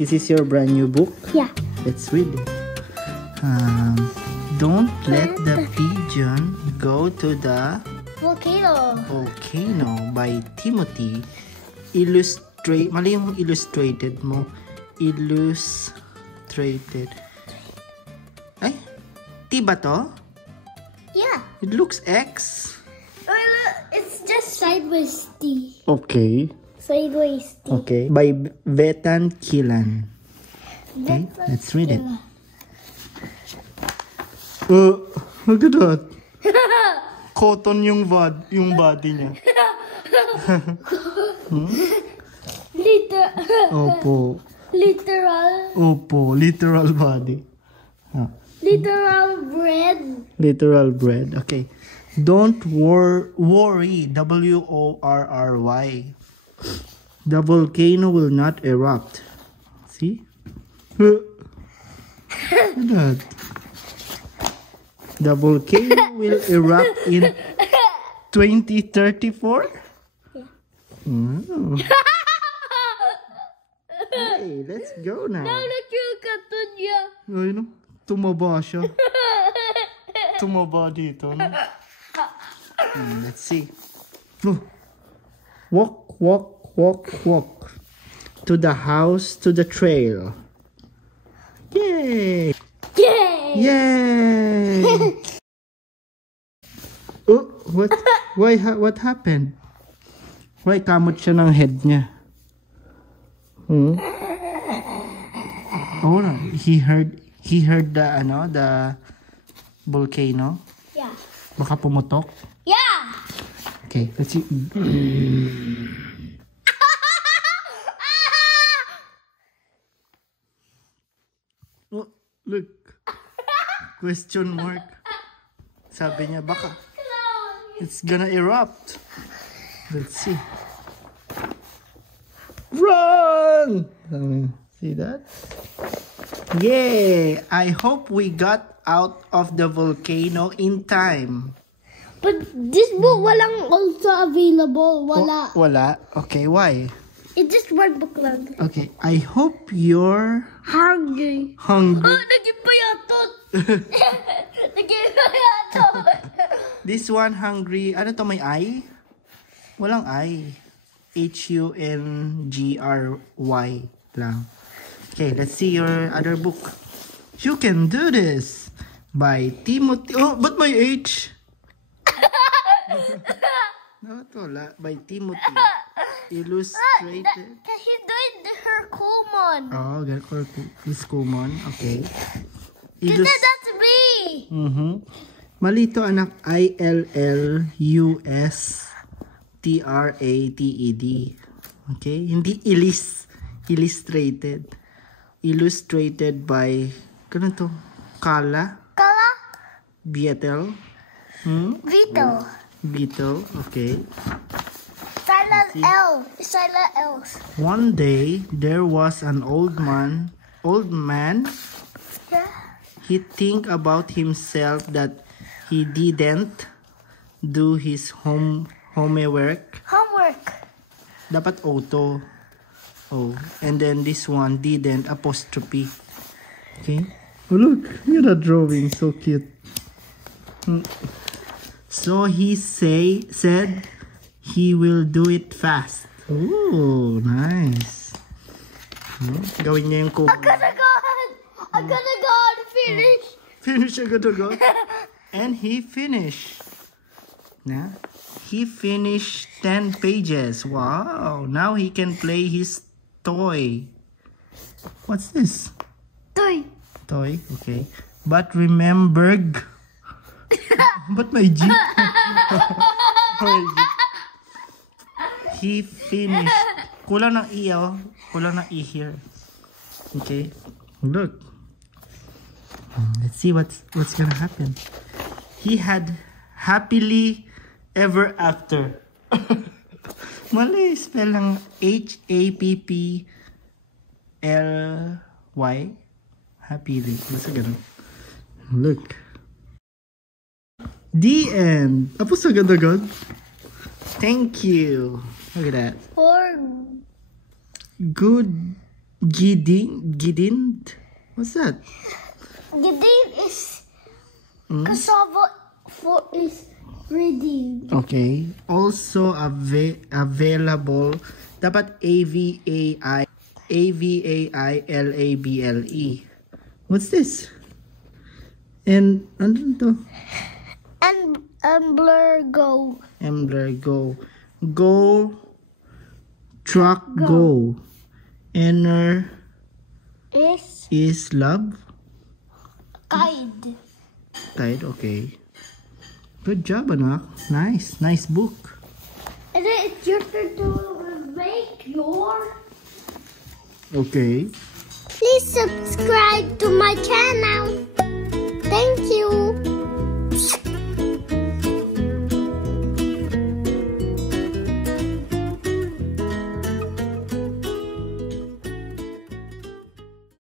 This is your brand new book? Yeah. Let's read it. Don't let the pigeon go to the volcano by Timothy. Mali yung illustrated mo. Illustrated. Ay, T ba to? Yeah. It looks X. It's just sideways T. Okay. Sideways T. Okay. By Vetan Kilan. Okay, let's read it. Look at that. Cotton yung body niya. Opo. Literal body. Literal bread. Literal bread. Okay. Don't worry. W-O-R-R-Y. The volcano will not erupt. See? Look at that. The volcano will erupt in 2034? Yeah. Oh. Hey, let's go now. Nagkakaton niya. Ay, no? Tumaba siya. Tumaba dito, no? Let's see. Walk. To the house, to the trail. Yay! Yay! Oh, what happened? Why kamot siya ng head niya? Oh, he heard the volcano. Yeah. Baka pumutok. Yeah. Okay, let's see. Oh, look. Question mark. Sabi niya, baka it's gonna erupt. Let's see. Run! See that? Yay! I hope we got out of the volcano in time. But this book walang also available. Wala. Wala? Okay, why? It's just one book lang. Okay, I hope you're hungry. Hungry? Oh, nagpayatot! Nagpayatot! This one, hungry. Ano to, may I? Walang I. H-U-N-G-R-Y lang. Okay, let's see your other book. You Can Do This by Timothy. Oh, but my H? No, wala. By Timothy. Illustrated. He's doing her Kumon. Oh, his Kumon. Okay. That's me. Malito anak. ILLUSTRATED. Okay? Hindi illustrated. Illustrated by kano to? Kala? Beetle. Beetle. Okay. Silent L. One day there was an old man. Yeah. He think about himself that he didn't do his homework. Dapat auto. Oh, and then this one didn't apostrophe. Okay. Oh, look at that drawing, so cute. So he said he will do it fast. Oh, nice. Gawin niya yung kubo. I'm gonna go and finish. Finish agad. And he finished. Nah. He finished 10 pages. Wow. Now he can play his toy. What's this? Toy. Okay. But remember... But my G. He finished. Kulang ng E, oh. Kulang ng E here. Okay. Look. Let's see what's gonna happen. He had happily ever after. Mali. Spell ng HAPPLY. Happily. Basta ganun. Look. The end. Tapos agad-agad. Thank you. Look at that. For Good Gidind? What's that? Gidind is cassava for is reading. Okay. Also available. Dapat AVAILABLE. What's this? And ano to? Ambler go. Ambler go. Go. Truck go. Enter is love. Guide. Guide, okay. Good job, anak. Nice. Nice book. And then it's your turn to make your. Okay. Please subscribe to my channel. Thank you.